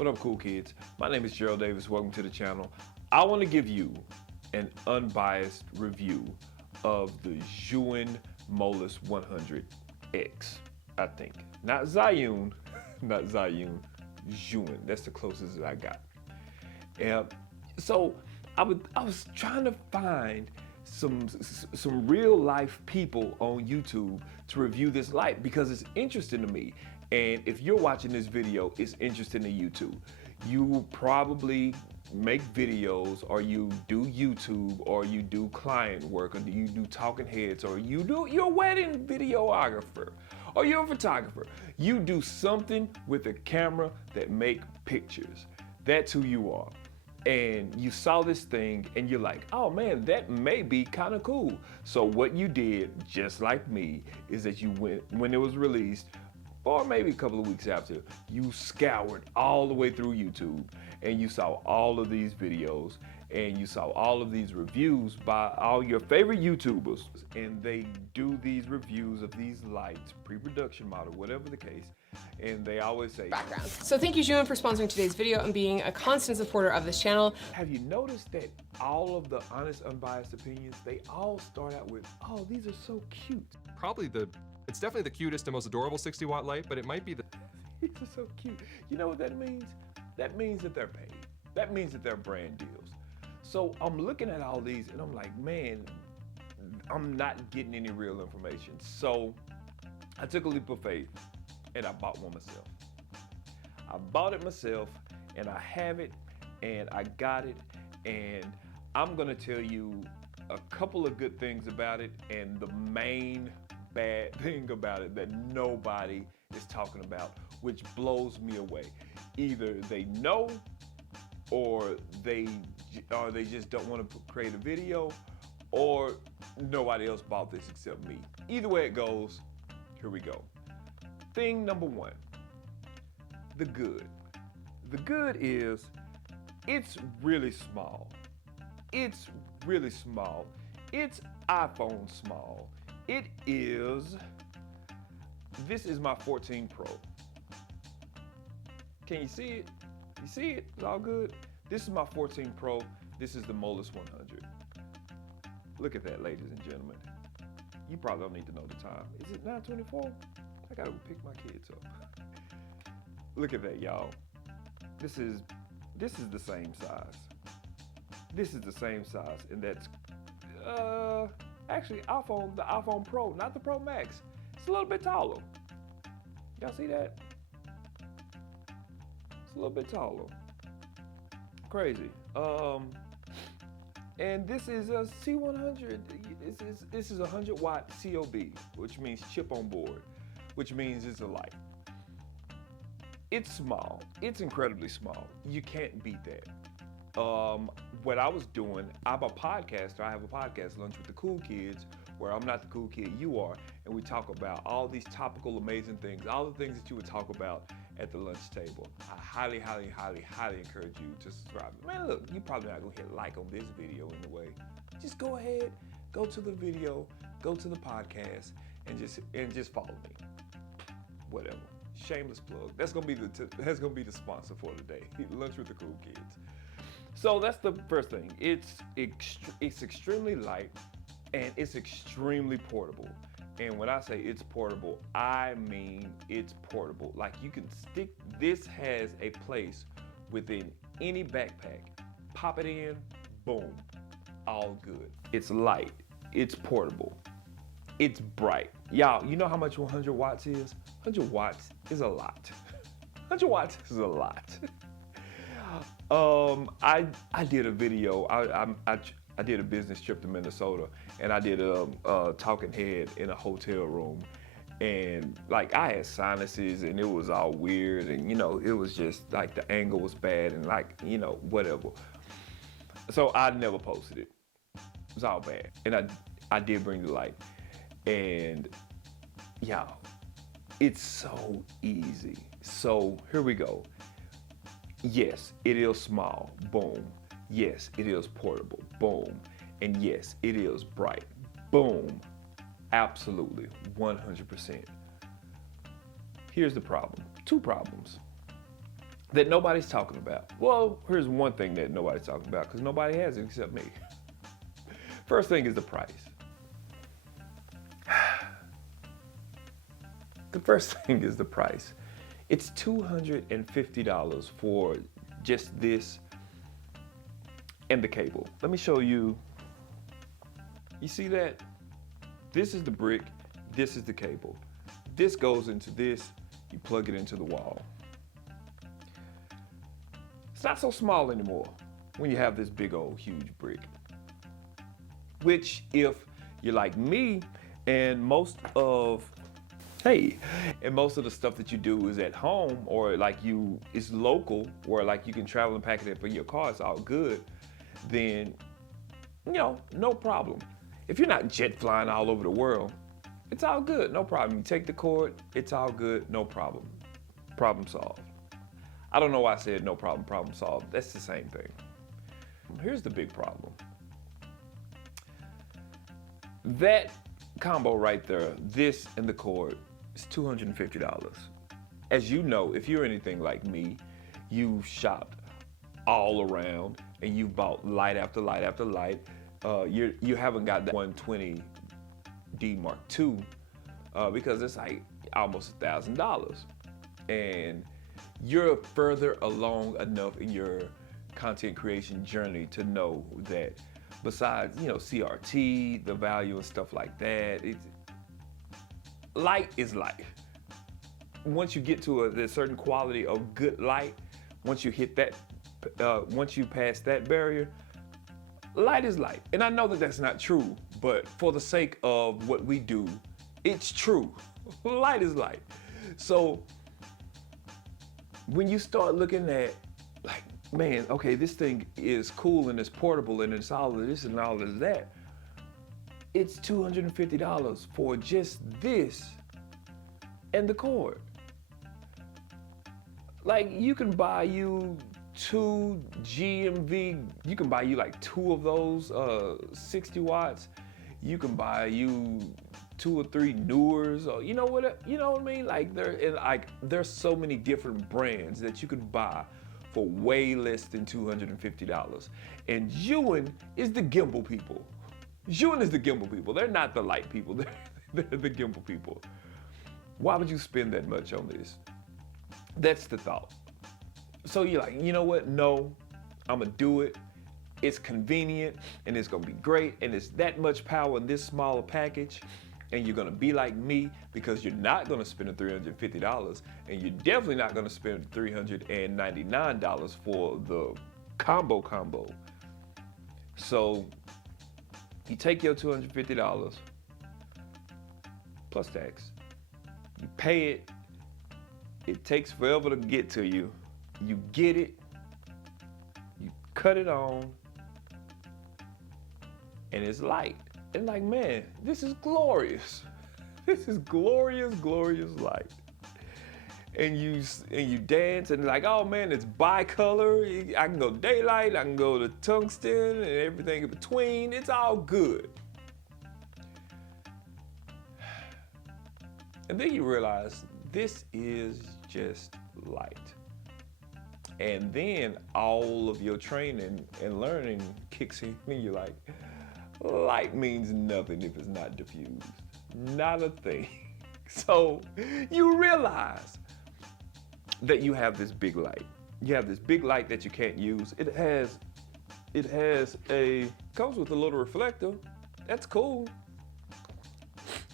What up, cool kids? My name is Gerald Davis. Welcome to the channel. I want to give you an unbiased review of the Zhiyun Molus X100, I think. Not Zhiyun, not Zhiyun, Zhiyun. That's the closest I got. So I was trying to find some real life people on YouTube to review this light because it's interesting to me. And if you're watching this video, it's interesting to you too. You probably make videos, or you do YouTube, or you do client work, or you do talking heads, or you're a wedding videographer, or you're a photographer. You do something with a camera that make pictures. That's who you are. And you saw this thing and you're like, oh man, that may be kind of cool. So what you did, just like me, is that you went, when it was released, or maybe a couple of weeks after, you scoured all the way through YouTube and you saw all of these videos and you saw all of these reviews by all your favorite YouTubers, and they do these reviews of these lights, pre-production model, whatever the case, and they always say background. So thank you, Zhiyun, for sponsoring today's video and being a constant supporter of this channel. Have you noticed that all of the honest, unbiased opinions, they all start out with, oh, these are so cute. It's definitely the cutest and most adorable 60-watt light, but it might be the... These are so cute. You know what that means? That means that they're paid. That means that they're brand deals. So I'm looking at all these and I'm like, man, I'm not getting any real information. So I took a leap of faith and I bought one myself. I bought it myself and I have it and I got it, and I'm gonna tell you a couple of good things about it and the main bad thing about it that nobody is talking about, which blows me away. Either they know or they just don't want to create a video, or nobody else bought this except me. Either way it goes, here we go. Thing number one, the good. The good is it's really small. It's really small. It's iPhone small. This is my 14 Pro. Can you see it? You see it? It's all good. This is my 14 Pro. This is the Molus 100. Look at that, ladies and gentlemen. You probably don't need to know the time. Is it 9:24? I gotta pick my kids up. Look at that, y'all. This is the same size. This is the same size, and that's actually the iPhone Pro, not the Pro Max. It's a little bit taller. Y'all see that? It's a little bit taller. Crazy. And this is a C100. This is a 100-watt COB, which means chip on board, which means it's a light. It's small. It's incredibly small. You can't beat that. What I was doing, I'm a podcaster. I have a podcast, Lunch with the Cool Kids, where I'm not the cool kid, you are, and we talk about all these topical, amazing things, all the things that you would talk about at the lunch table. I highly, highly, highly, highly encourage you to subscribe. Man, look, you're probably not gonna hit like on this video anyway. Just go ahead, go to the video, go to the podcast, and just follow me. Whatever. Shameless plug. That's gonna be the sponsor for today. Lunch with the Cool Kids. So that's the first thing. It's extremely light and it's extremely portable. And when I say it's portable, I mean it's portable. Like, you can stick, this has a place within any backpack. Pop it in, boom, all good. It's light, it's portable, it's bright. Y'all, you know how much 100 watts is? 100 watts is a lot. 100 watts is a lot. I did a video. I did a business trip to Minnesota, and I did a talking head in a hotel room, and like, I had sinuses and it was all weird, and you know, it was just like the angle was bad, and like, you know, whatever. So I never posted it. It was all bad, and I did bring the light, and y'all, it's so easy. So here we go. Yes, it is small, boom. Yes, it is portable, boom. And yes, it is bright, boom. Absolutely, 100%. Here's the problem, two problems. that nobody's talking about. Well, here's one thing that nobody's talking about, because nobody has it except me. First thing is the price. The first thing is the price. It's $250 for just this and the cable. Let me show you. You see that? This is the brick, this is the cable. This goes into this, you plug it into the wall. It's not so small anymore when you have this big old huge brick. Which, if you're like me, and most of the stuff that you do is at home, or like it's local, or like you can travel and pack it up in your car, it's all good, then, no problem. If you're not jet flying all over the world, it's all good, no problem. You take the cord, it's all good, no problem. Problem solved. I don't know why I said no problem, problem solved. That's the same thing. Here's the big problem. That combo right there, this and the cord, is $250. As you know, if you're anything like me, you've shopped all around and you've bought light after light after light. You haven't got that 120D Mark II because it's like almost $1,000. And you're further along enough in your content creation journey to know that besides, CRT, the value and stuff like that, light is light. Once you get to a certain quality of good light, once you hit that, once you pass that barrier, light is light. And I know that that's not true, but for the sake of what we do, it's true. Light is light. So when you start looking at, like, man, okay, this thing is cool and it's portable and it's all of this and all of that, it's $250 for just this and the cord. Like, you can buy you two GMV, you can buy you like two of those 60 watts. You can buy you 2 or 3 Neurs, or you know what I mean? Like, there's so many different brands that you could buy for way less than $250. And Zhiyun is the gimbal people. Zhiyun is the gimbal people. They're not the light people. They're the gimbal people. Why would you spend that much on this? That's the thought. So you're like, you know what? No, I'm gonna do it. It's convenient and it's gonna be great, and it's that much power in this smaller package. And you're gonna be like me because you're not gonna spend $350, and you're definitely not gonna spend $399 for the combo. So you take your $250 plus tax, you pay it, it takes forever to get to you, you get it, you cut it on, and it's light. And like, man, this is glorious. This is glorious, glorious light. And you dance and like, oh man, it's bicolor. I can go daylight, I can go to tungsten and everything in between. It's all good. And then you realize this is just light. And then all of your training and learning kicks in and you're like, light means nothing if it's not diffused. Not a thing. So you realize that you have this big light. You have this big light that you can't use. It comes with a little reflector. That's cool.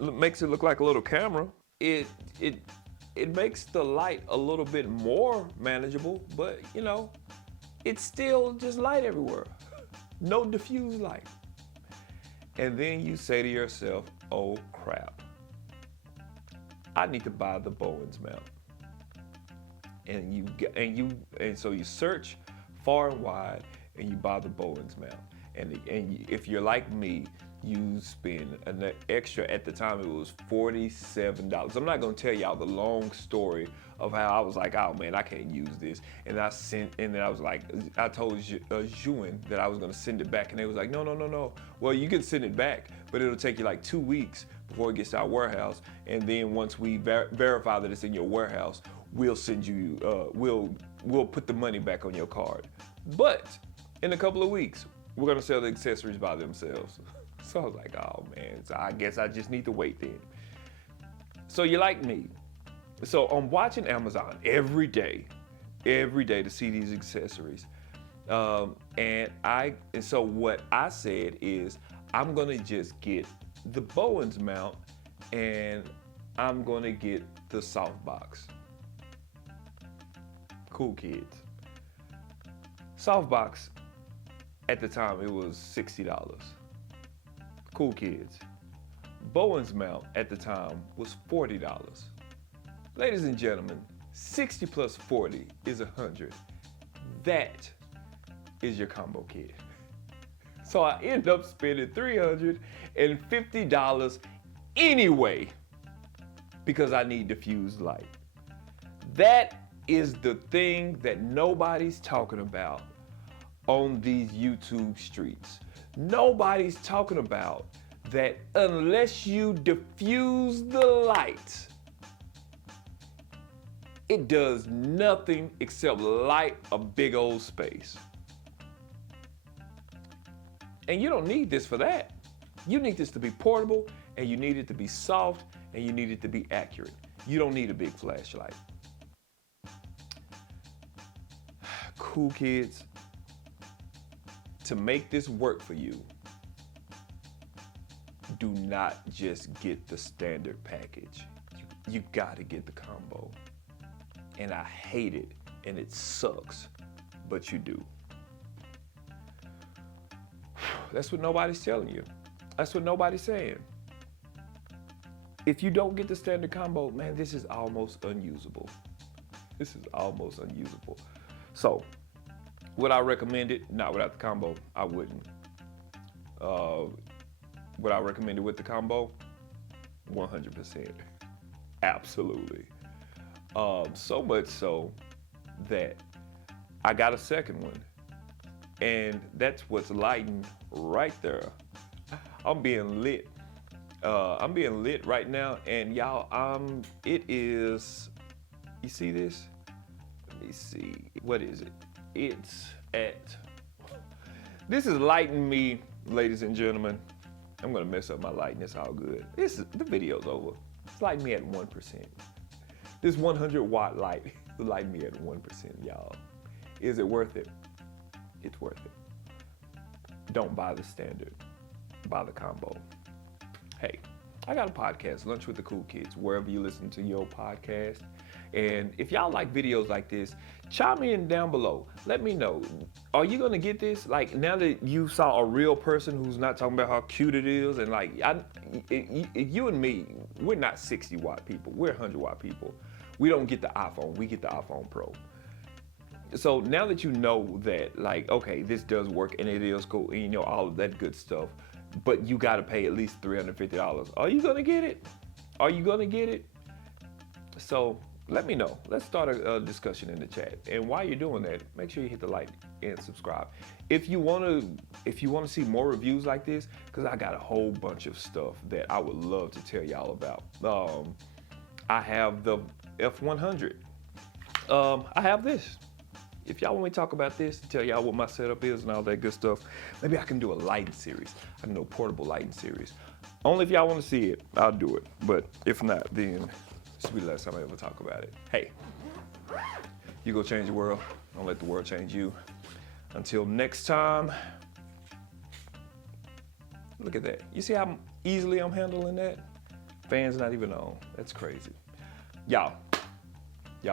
It makes it look like a little camera. It makes the light a little bit more manageable, but it's still just light everywhere. No diffused light. And then you say to yourself, oh crap, I need to buy the Bowens mount. And so you search far and wide and you buy the Bowens mount. And if you're like me, you spend an extra, at the time it was $47. I'm not gonna tell y'all the long story of how I was like, oh man, I can't use this. And then I was like, I told Zhiyun that I was gonna send it back, and they was like, no. Well, you can send it back, but it'll take you like 2 weeks before it gets to our warehouse. And then once we verify that it's in your warehouse, we'll send you, we'll we'll put the money back on your card. But in a couple of weeks, we're gonna sell the accessories by themselves. So I was like, oh man, so I guess I just need to wait then. So you're like me. So I'm watching Amazon every day to see these accessories. And so what I said is, I'm gonna just get the Bowens mount and I'm gonna get the softbox. Cool kids. Softbox, at the time it was $60. Cool kids. Bowens mount at the time was $40. Ladies and gentlemen, 60 plus 40 is 100. That is your combo kit. So I end up spending $350 anyway because I need diffused light. That is the thing that nobody's talking about on these YouTube streets. Nobody's talking about that unless you diffuse the light, it does nothing except light a big old space. And you don't need this for that. You need this to be portable, and you need it to be soft, and you need it to be accurate. You don't need a big flashlight. Cool kids, to make this work for you, do not just get the standard package. You gotta get the combo. And I hate it, and it sucks, but you do. That's what nobody's telling you. That's what nobody's saying. If you don't get the standard combo, man, this is almost unusable. This is almost unusable. So, would I recommend it? Not without the combo, I wouldn't. Would I recommend it with the combo? 100%. Absolutely. So much so that I got a second one. And that's what's lighting right there. I'm being lit. I'm being lit right now, and y'all, it is, you see this? Let me see, what is it? It's at, this is lighting me, ladies and gentlemen. I'm gonna mess up my lighting, it's all good. The video's over. It's lighting me at 1%. This 100 watt light is lighting me at 1%, y'all. Is it worth it? It's worth it. Don't buy the standard, buy the combo. Hey, I got a podcast, Lunch with the Cool Kids, wherever you listen to your podcast. And if y'all like videos like this, chime in down below. Let me know. Are you gonna get this? Like, now that you saw a real person who's not talking about how cute it is, and like, you and me, we're not 60 watt people. We're 100 watt people. We don't get the iPhone. We get the iPhone Pro. So now that you know that, like, okay, this does work and it is cool, and you know all of that good stuff, but you gotta pay at least $350. Are you gonna get it? Are you gonna get it? So let me know. Let's start a discussion in the chat. And while you're doing that, make sure you hit the like and subscribe. If you wanna see more reviews like this, because I got a whole bunch of stuff that I would love to tell y'all about. I have the F100. I have this. If y'all want me to talk about this, tell y'all what my setup is and all that good stuff, maybe I can do a lighting series. I can do a portable lighting series. Only if y'all want to see it, I'll do it. But if not, then this will be the last time I ever talk about it. Hey, you go change the world. Don't let the world change you. Until next time, look at that. You see how easily I'm handling that? Fan's not even on. That's crazy. Y'all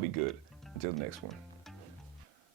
be good. Until the next one.